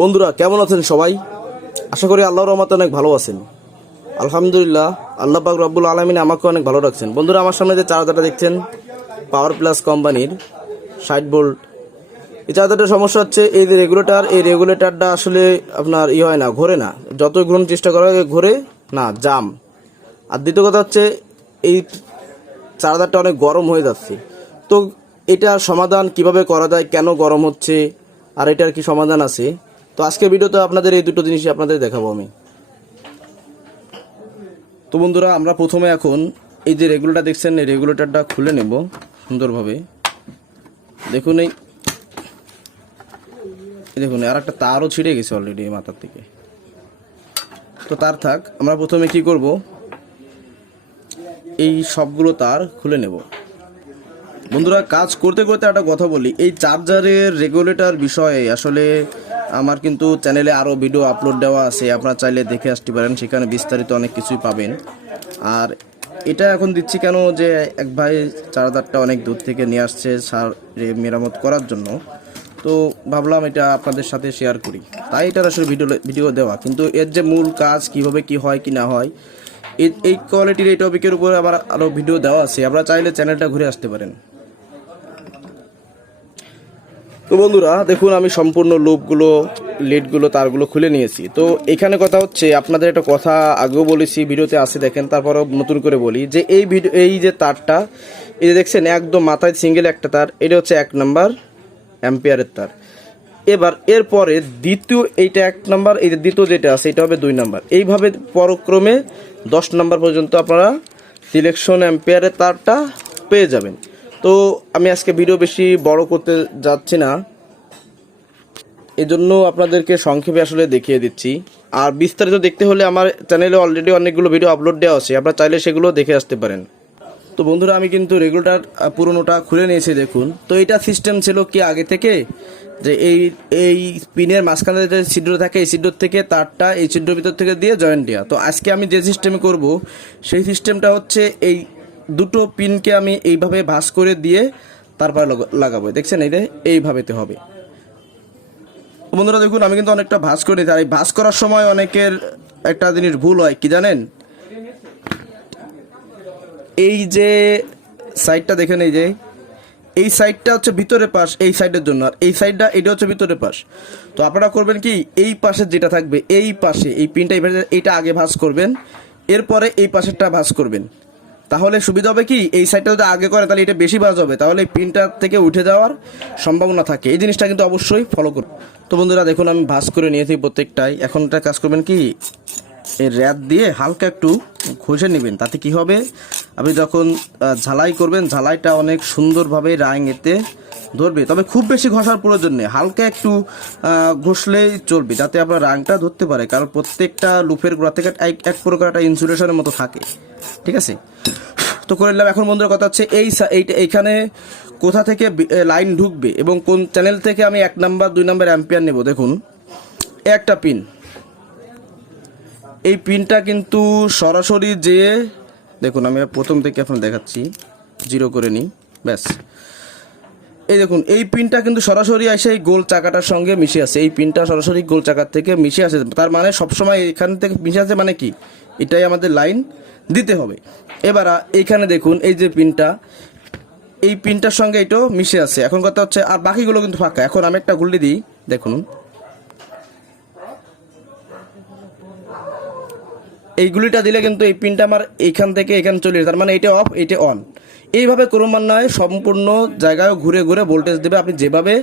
বন্ধুরা কেমন আছেন সবাই? আশা করি আল্লাহর রহমতে অনেক ভালো আছেন। আলহামদুলিল্লাহ, আল্লাহ পাক রব্বুল আলামিন আমাকে অনেক ভালো রাখছেন। বন্ধুরা, আমার সামনে যে চার্জারটা দেখছেন পাওয়ার প্লাস কোম্পানির 60 ভোল্ট, এই চার্জারটার সমস্যা হচ্ছে এই যে রেগুলেটর, এই রেগুলেটরটা আসলে আপনার হয় না, ঘোরে না। যতই ঘোরানোর চেষ্টা করা হয় ঘোরে না, জাম। আর দ্বিতীয় কথা হচ্ছে এই চার্জারটা অনেক গরম হয়ে যাচ্ছে। তো এটার সমাধান কিভাবে করা যায়, কেন গরম হচ্ছে আর এটার কি সমাধান আছে, তো আজকের ভিডিওতে আপনাদের এই দুটো জিনিসই আপনাদের দেখাবো আমি। তো বন্ধুরা, আমরা প্রথমে এখন এই যে রেগুলেটর দেখছেন, এই রেগুলেটরটা খুলে নেব সুন্দরভাবে। দেখুন এই দেখুন আর একটা তারও ছিঁড়ে গেছে অলরেডি মাথার থেকে। তো তার থাক, আমরা প্রথমে কি করব, এই সবগুলো তার খুলে নেব। বন্ধুরা, কাজ করতে করতে একটা কথা বলি, এই চার্জারের রেগুলেটর বিষয়ে আসলে আমার কিন্তু চ্যানেলে আরও ভিডিও আপলোড দেওয়া আছে, আপনারা চাইলে দেখে আসতে পারেন, সেখানে বিস্তারিত অনেক কিছুই পাবেন। আর এটা এখন দিচ্ছি কেন, যে এক ভাই চার্জারটা অনেক দূর থেকে নিয়ে আসছে মেরামত করার জন্য, তো ভাবলাম এটা আপনাদের সাথে শেয়ার করি, তাই এটার আসলে ভিডিও দেওয়া। কিন্তু এর যে মূল কাজ কিভাবে কি হয় কি না হয়, এই কোয়ালিটির এই টপিকের উপরে আমার আরও ভিডিও দেওয়া আছে, আপনারা চাইলে চ্যানেলটা ঘুরে আসতে পারেন। তো বন্ধুরা দেখুন, আমি সম্পূর্ণ লুপগুলো, লিডগুলো, তারগুলো খুলে নিয়েছি। তো এখানে কথা হচ্ছে, আপনাদের একটা কথা আগেও বলেছি, ভিডিওতে আসে দেখেন, তারপরও নতুন করে বলি যে এই যে তারটা, এই যে দেখছেন একদম মাথায় সিঙ্গেল একটা তার, এটা হচ্ছে 1 নাম্বার অ্যাম্পিয়ারের তার। এবার এরপরে দ্বিতীয়, এইটা 1 নাম্বার, এই যে দ্বিতীয় যেটা আছে এটা হবে 2 নাম্বার। এইভাবে পরক্রমে 10 নাম্বার পর্যন্ত আপনারা সিলেকশন অ্যাম্পিয়ারের তারটা পেয়ে যাবেন। তো আমি আজকে ভিডিও বেশি বড় করতে যাচ্ছি না, এজন্য আপনাদেরকে সংক্ষেপে আসলে দেখিয়ে দিচ্ছি। আর বিস্তারিত দেখতে হলে আমার চ্যানেলে অলরেডি অনেকগুলো ভিডিও আপলোড দেওয়া আছে, আপনারা চাইলে সেগুলো দেখে আসতে পারেন। তো বন্ধুরা, আমি কিন্তু রেগুলেটর পুরোনোটা খুলে নিয়েছি দেখুন। তো এটা সিস্টেম ছিল কি আগে থেকে, যে এই পিনের মাঝখানে যে ছিদ্র থাকে, এই ছিদ্র থেকে তারটা এই ছিদ্রের ভিতর থেকে দিয়ে জয়েন্ট দেওয়া। তো আজকে আমি যে সিস্টেমে করব, সেই সিস্টেমটা হচ্ছে এই দুটো পিনকে আমি এইভাবে ভাঁজ করে দিয়ে তারপর লাগাবো। দেখছেন এটা এইভাবেতে হবে। বন্ধুরা দেখুন, আমি কিন্তু অনেকটা ভাঁজ করে দিই। আর এই ভাঁজ করার সময় অনেকের একটা জিনিস ভুল হয়, কি জানেন, এই যে সাইডটা দেখেন, এই সাইডটা হচ্ছে ভিতরের পাশ, এই সাইডের জন্য, আর এই সাইডটা এটা হচ্ছে ভিতরের পাশ। তো আপনারা করবেন কি, এই পাশে যেটা থাকবে, এই পাশে এই পিনটা এইটা আগে ভাঁজ করবেন, এরপরে এই পাশেরটা ভাঁজ করবেন। তাহলে সুবিধা হবে কি, এই সাইডটা যদি আগে করে তাহলে এটা বেশি ভাঁজ হবে, তাহলে এই পিনটা থেকে উঠে যাওয়ার সম্ভাবনা থাকে। এই জিনিসটা কিন্তু অবশ্যই ফলো করুন। তো বন্ধুরা দেখুন, আমি ভাঁজ করে নিয়েছি প্রত্যেকটাই। এখন একটা কাজ করবেন কি, এই র্যাপ দিয়ে হালকা একটু ঘষে নেবেন। তাতে কি হবে, আপনি যখন ঝালাই করবেন, ঝালাইটা অনেক সুন্দরভাবে রাং এতে ধরবে। তবে খুব বেশি ঘষার প্রয়োজন নেই, হালকা একটু ঘষলেই চলবে, যাতে আপনার রাংটা ধরতে পারে। কারণ প্রত্যেকটা লুপের গোড়া থেকে এক প্রকার একটা ইনসুলেশনের মতো থাকে, ঠিক আছে? তো করে নিলাম। এখন বন্ধুরা কথা হচ্ছে, এইখানে কোথা থেকে লাইন ঢুকবে এবং কোন চ্যানেল থেকে আমি 1 নাম্বার 2 নাম্বার অ্যাম্পিয়ার নেব। দেখুন একটা পিন, এই পিনটা কিন্তু সরাসরি যে, দেখুন আমি প্রথম থেকে এখন দেখাচ্ছি, 0 করে নিই, ব্যাস। এই দেখুন, এই পিনটা কিন্তু সরাসরি এসে এই গোল চাকাটার সঙ্গে মিশে আছে। এই পিনটা সরাসরি গোল চাকার থেকে মিশে আছে, তার মানে সবসময় এখান থেকে মিশে আছে, মানে কি, এটাই আমাদের লাইন দিতে হবে। এবার এইখানে দেখুন, এই যে পিনটা, এই পিনটার সঙ্গে এটাও মিশে আছে। এখন কথা হচ্ছে, আর বাকিগুলো কিন্তু ফাঁকা। এখন আমি একটা গুলি দিই, দেখুন এই গুলিটা দিলে কিন্তু এই পিনটা আমার এইখান থেকে এখানে চলে যায়, তার মানে এটা অফ, এটা অন। এইভাবে ক্রমান্বয়ে সম্পূর্ণ জায়গায় ঘুরে ঘুরে ভোল্টেজ দেবে, আপনি যেভাবে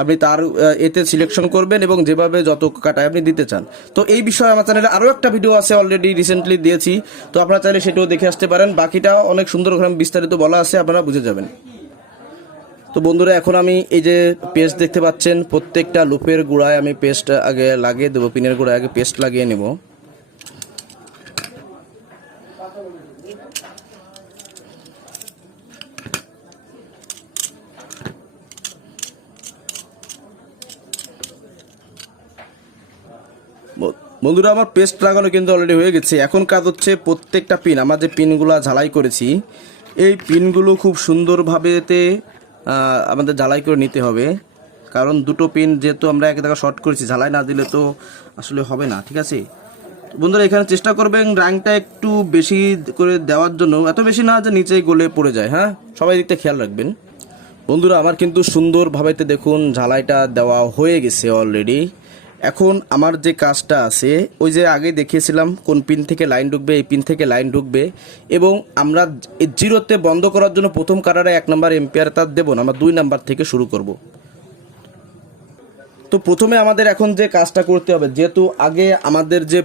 আপনি তার এতে সিলেকশন করবেন এবং যেভাবে যত কাটায় আপনি দিতে চান। তো এই বিষয়ে আমার চ্যানেলে আরও একটা ভিডিও আছে, অলরেডি রিসেন্টলি দিয়েছি, তো আপনারা চাইলে সেটাও দেখে আসতে পারেন। বাকিটা অনেক সুন্দরভাবে বিস্তারিত বলা আছে, আপনারা বুঝে যাবেন। তো বন্ধুরা, এখন আমি এই যে পেস্ট দেখতে পাচ্ছেন, প্রত্যেকটা লুপের গোড়ায় আমি পেস্ট আগে লাগিয়ে দেবো, পিনের গোড়ায় আগে পেস্ট লাগিয়ে নেব। বন্ধুরা, আমার পেস্ট লাগানো কিন্তু অলরেডি হয়ে গেছে। এখন কাজ হচ্ছে, প্রত্যেকটা পিন, আমার যে পিনগুলো ঝালাই করেছি, এই পিনগুলো খুব সুন্দরভাবে আমাদের ঝালাই করে নিতে হবে। কারণ দুটো পিন যেহেতু আমরা এক জায়গায় শর্ট করেছি, ঝালাই না দিলে তো আসলে হবে না, ঠিক আছে। বন্ধুরা এখানে চেষ্টা করবেন রাংটা একটু বেশি করে দেওয়ার জন্য, এত বেশি না যে নিচে গলে পড়ে যায়। হ্যাঁ, সবাই দিকটা খেয়াল রাখবেন। বন্ধুরা আমার কিন্তু সুন্দরভাবে দেখুন ঝালাইটা দেওয়া হয়ে গেছে অলরেডি। এখন আমার যে কাজটা আছে, ওই যে আগে দেখিয়েছিলাম কোন পিন থেকে লাইন ঢুকবে, এই পিন থেকে লাইন ঢুকবে, এবং আমরা জিরোতে বন্ধ করার জন্য প্রথম কাটারে 1 নাম্বার এম্পিয়ার তার দেবো না, আমরা 2 নাম্বার থেকে শুরু করব। তো প্রথমে আমাদের এখন যে কাজটা করতে হবে, যেহেতু আগে আমাদের যে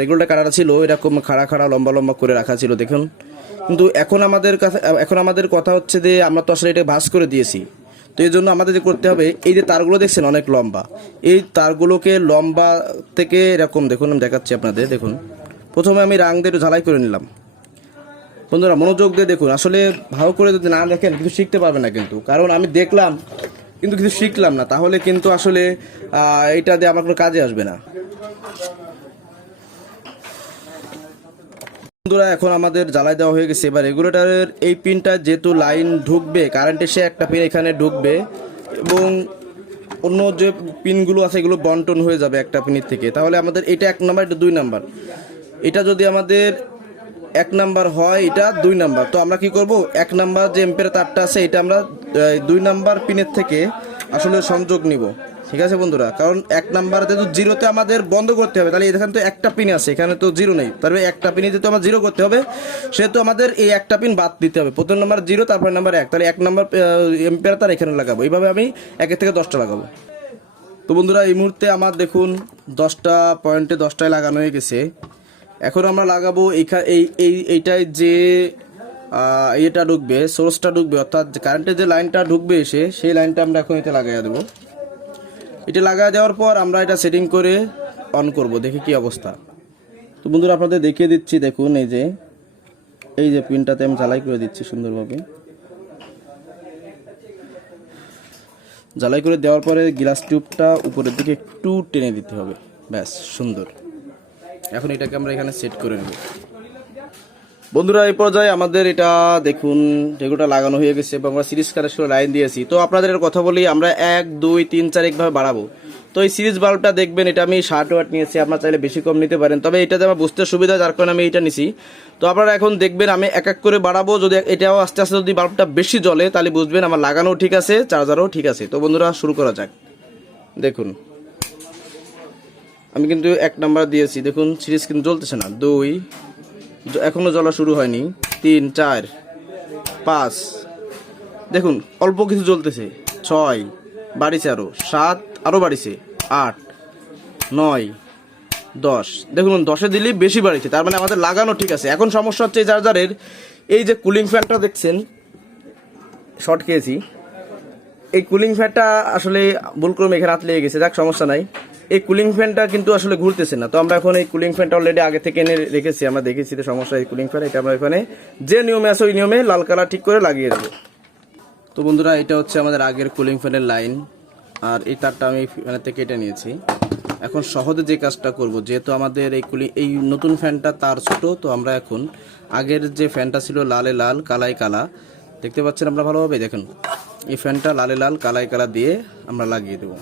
রেগুলেটর কাটাটা ছিল এরকম খাড়া খাড়া লম্বা লম্বা করে রাখা ছিল দেখুন, কিন্তু এখন আমাদের কথা হচ্ছে যে আমরা তো আসলে এটা ভাঁজ করে দিয়েছি। তো এই জন্য আমাদের যে করতে হবে, এই যে তারগুলো দেখছেন অনেক লম্বা, এই তারগুলোকে লম্বা থেকে এরকম দেখুন, আমি দেখাচ্ছি আপনাদের। দেখুন প্রথমে আমি রাং দিয়ে একটু ঝালাই করে নিলাম। বন্ধুরা মনোযোগ দিয়ে দেখুন, আসলে ভালো করে যদি না দেখেন কিছু শিখতে পারবে না কিন্তু, কারণ আমি দেখলাম কিন্তু কিছু শিখলাম না, তাহলে কিন্তু আসলে এটা দিয়ে আমার কোনো কাজে আসবে না। বন্ধুরা এখন আমাদের জ্বালাই দেওয়া হয়ে গেছে। এবার রেগুলেটরের এই পিনটা যেহেতু লাইন ঢুকবে, কারেন্ট এসে একটা পিন এখানে ঢুকবে এবং অন্য যে পিনগুলো আছে এগুলো বন্টন হয়ে যাবে একটা পিনের থেকে। তাহলে আমাদের এটা 1 নাম্বার, এটা 2 নাম্বার। এটা যদি আমাদের 1 নাম্বার হয়, এটা 2 নাম্বার, তো আমরা কি করব, 1 নাম্বার যে এম্পিয়ার তারটা আছে এটা আমরা 2 নাম্বার পিনের থেকে আসলে সংযোগ নিব, ঠিক আছে বন্ধুরা। কারণ 1 নাম্বার যেহেতু জিরোতে আমাদের বন্ধ করতে হবে, তাহলে এখানে তো একটা পিন আছে, এখানে তো জিরো নেই, তাহলে একটা পিনে যেহেতু আমার জিরো করতে হবে, সেহেতু আমাদের এই একটা পিন বাদ দিতে হবে। প্রথম নাম্বার 0, তারপর নাম্বার 1, তাহলে 1 নাম্বার এম্পিয়ার তার এখানে লাগাবো। এইভাবে আমি 1 থেকে 10টা লাগাবো। তো বন্ধুরা এই মুহূর্তে আমার দেখুন 10টা পয়েন্টে 10টায় লাগানো হয়ে গেছে। এখন আমরা লাগাবো এইটাই যে এটা ঢুকবে, সোর্সটা ঢুকবে, অর্থাৎ কারেন্টের যে লাইনটা ঢুকবে এসে, সেই লাইনটা আমরা এখন এটা লাগাই দেবো। এটা লাগাই দেওয়ার পর আমরা এটা সেটিং করে অন করব, দেখি কি অবস্থা। তো বন্ধুরা আপনাদের দেখিয়ে দিচ্ছি, দেখুন এই যে পিনটাতে আমি জ্বালাই করে দিচ্ছি সুন্দরভাবে। জ্বালাই করে দেওয়ার পরে গ্লাস টিউবটা উপরের দিকে একটু টেনে দিতে হবে, ব্যাস সুন্দর। এখন এটাকে আমরা এখানে সেট করে নেব। বন্ধুরা এই পর্যায়ে আমাদের এটা দেখুন রেগুলেটর লাগানো হয়ে গেছে এবং আমরা সিরিজ কানেকশন লাইন দিয়েছি। তো আপনাদের কথা বলি, আমরা 1, 2, 3, 4 এইভাবে বাড়াবো। তো এই সিরিজ বাল্বটা দেখবেন, এটা আমি 60 ওয়াট নিয়েছি, আপনারা চাইলে বেশি কম নিতে পারেন, তবে এটাতে আমার বুঝতে সুবিধা, যার কারণে আমি এটা নিছি। তো আপনারা এখন দেখবেন আমি এক এক করে বাড়াবো, যদি এটাও আস্তে আস্তে যদি বাল্বটা বেশি জ্বলে তাহলে বুঝবেন আমার লাগানো ঠিক আছে, চার্জারও ঠিক আছে। তো বন্ধুরা শুরু করা যাক। দেখুন আমি কিন্তু 1 নাম্বার দিয়েছি, দেখুন সিরিজ কিন্তু জ্বলতেছে না। 2, এখনো জ্বলা শুরু হয়নি। 3, 4, 5, দেখুন অল্প কিছু জ্বলতেছে। 6 বাড়িছে, আরো 7 আরো বাড়িছে, 8, 9, 10, দেখুন 10-এ দিলেই বেশি বাড়িছে, তার মানে আমাদের লাগানো ঠিক আছে। এখন সমস্যা হচ্ছে এই চার্জারের এই যে কুলিং ফ্যানটা দেখছেন শর্ট খেয়েছি, এই কুলিং ফ্যানটা আসলে ভুলক্রমে এখানে হাত লেগে গেছে, যাক সমস্যা নাই। এই কুলিং ফ্যানটা কিন্তু আসলে ঘুরতেছে না, তো আমরা এখন এই কুলিং ফ্যানটা অলরেডি আগে থেকে এনে রেখেছি, আমরা দেখেছি যে সমস্যা এই কুলিং ফ্যান, এটা আমরা এখানে যে নিয়মে আছে ওই নিয়মে লাল কালার ঠিক করে লাগিয়ে দেবো। তো বন্ধুরা এটা হচ্ছে আমাদের আগের কুলিং ফ্যানের লাইন, আর এই তারটা আমি ফ্যানের থেকে কেটে নিয়েছি। এখন সহজে যে কাজটা করব, যেহেতু আমাদের এই নতুন ফ্যানটা তার ছোট, তো আমরা এখন আগের যে ফ্যানটা ছিল লালে লাল কালাই কালা, দেখতে পাচ্ছেন আমরা ভালোভাবে, দেখুন এই ফ্যানটা লালে লাল কালাই কালা দিয়ে আমরা লাগিয়ে দেবো।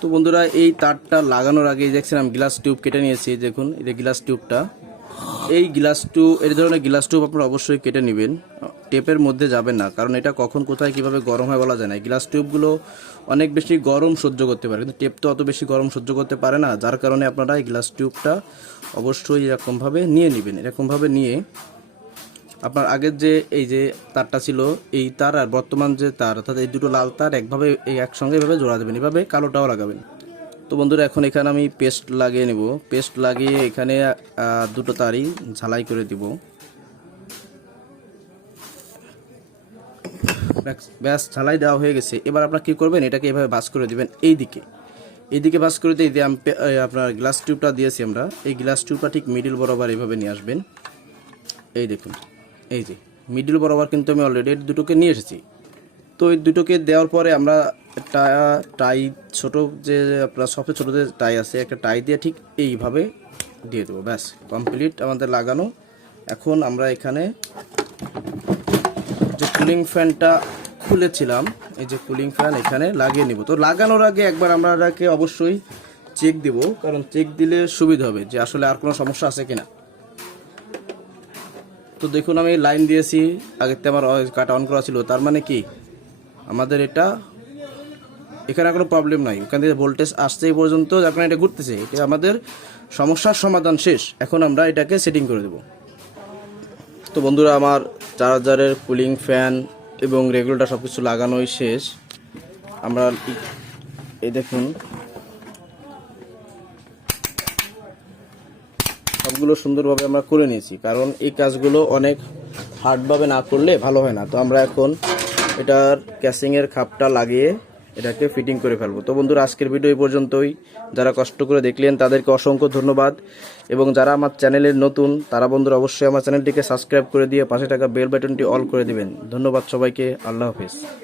তো বন্ধুরা এই তারটা লাগানোর আগে দেখছেন আমি গ্লাস টিউব কেটে নিয়েছি, দেখুন এই গ্লাস টিউবটা, এই এই ধরনের গ্লাস টিউব আপনারা অবশ্যই কেটে নেবেন, টেপের মধ্যে যাবেন না, কারণ এটা কখন কোথায় কিভাবে গরম হয় বলা যায় না। গ্লাস টিউবগুলো অনেক বেশি গরম সহ্য করতে পারে, কিন্তু টেপ তো অত বেশি গরম সহ্য করতে পারে না, যার কারণে আপনারা এই গ্লাস টিউবটা অবশ্যই এরকমভাবে নিয়ে নেবেন। এরকমভাবে নিয়ে আপনার আগের যে এই যে তারটা ছিল, এই তার আর বর্তমান যে তার, অর্থাৎ এই দুটো লাল তার একসঙ্গে এভাবে জোড়া দেবেন, এভাবে কালোটাও লাগাবেন। তো বন্ধুরা এখন এখানে আমি পেস্ট লাগিয়ে নেব, পেস্ট লাগিয়ে এখানে দুটো তারই ঝালাই করে দিব, ব্যাস ঝালাই দেওয়া হয়ে গেছে। এবার আপনারা কি করবেন, এটাকে এভাবে ভাঁজ করে দিবেন, এইদিকে ভাঁজ করে দিয়ে আপনার গ্লাস টিউবটা দিয়েছি আমরা, এই গ্লাস টিউবটা ঠিক মিডিল বরাবর এইভাবে নিয়ে আসবেন। এই দেখুন এই যে মিডিল বরাবর কিন্তু আমি অলরেডি দুটোকে নিয়ে এসেছি। তো এই দুটোকে দেওয়ার পরে আমরা একটা টাই, ছোট যে আপনার সবচেয়ে ছোটো যে টাই আছে, একটা টাই দিয়ে ঠিক এইভাবে দিয়ে দেবো, ব্যাস কমপ্লিট আমাদের লাগানো। এখন আমরা এখানে যে কুলিং ফ্যানটা খুলেছিলাম, এই যে কুলিং ফ্যান এখানে লাগিয়ে নিব। তো লাগানোর আগে একবার আমরা এটাকে অবশ্যই চেক দিব, কারণ চেক দিলে সুবিধা হবে যে আসলে আর কোনো সমস্যা আছে কিনা। তো দেখুন আমি লাইন দিয়েছি, আগেতে আমার কাটা অন করা ছিল, তার মানে কি আমাদের এটা এখানে কোনো প্রবলেম নাই, ওখান থেকে ভোল্টেজ আসছে এই পর্যন্ত, যার কারণে এটা ঘুরতেছে, এটা আমাদের সমস্যার সমাধান শেষ। এখন আমরা এটাকে সেটিং করে দেব। তো বন্ধুরা, আমার চার্জারের কুলিং ফ্যান এবং রেগুলেটর সব কিছু লাগানোই শেষ। আমরা এই দেখুন সবগুলো সুন্দরভাবে আমরা করে নিয়েছি, কারণ এই কাজগুলো অনেক হার্ডভাবে না করলে ভালো হয় না। তো আমরা এখন এটার ক্যাসিংয়ের খাপটা লাগিয়ে এটাকে ফিটিং করে ফেলবো। তো বন্ধুরা, আজকের ভিডিও এই পর্যন্তই। যারা কষ্ট করে দেখলেন তাদেরকে অসংখ্য ধন্যবাদ, এবং যারা আমার চ্যানেলের নতুন তারা বন্ধুরা অবশ্যই আমার চ্যানেলটিকে সাবস্ক্রাইব করে দিয়ে পাশে থাকা বেল বাটনটি অল করে দিবেন। ধন্যবাদ সবাইকে, আল্লাহ হাফেজ।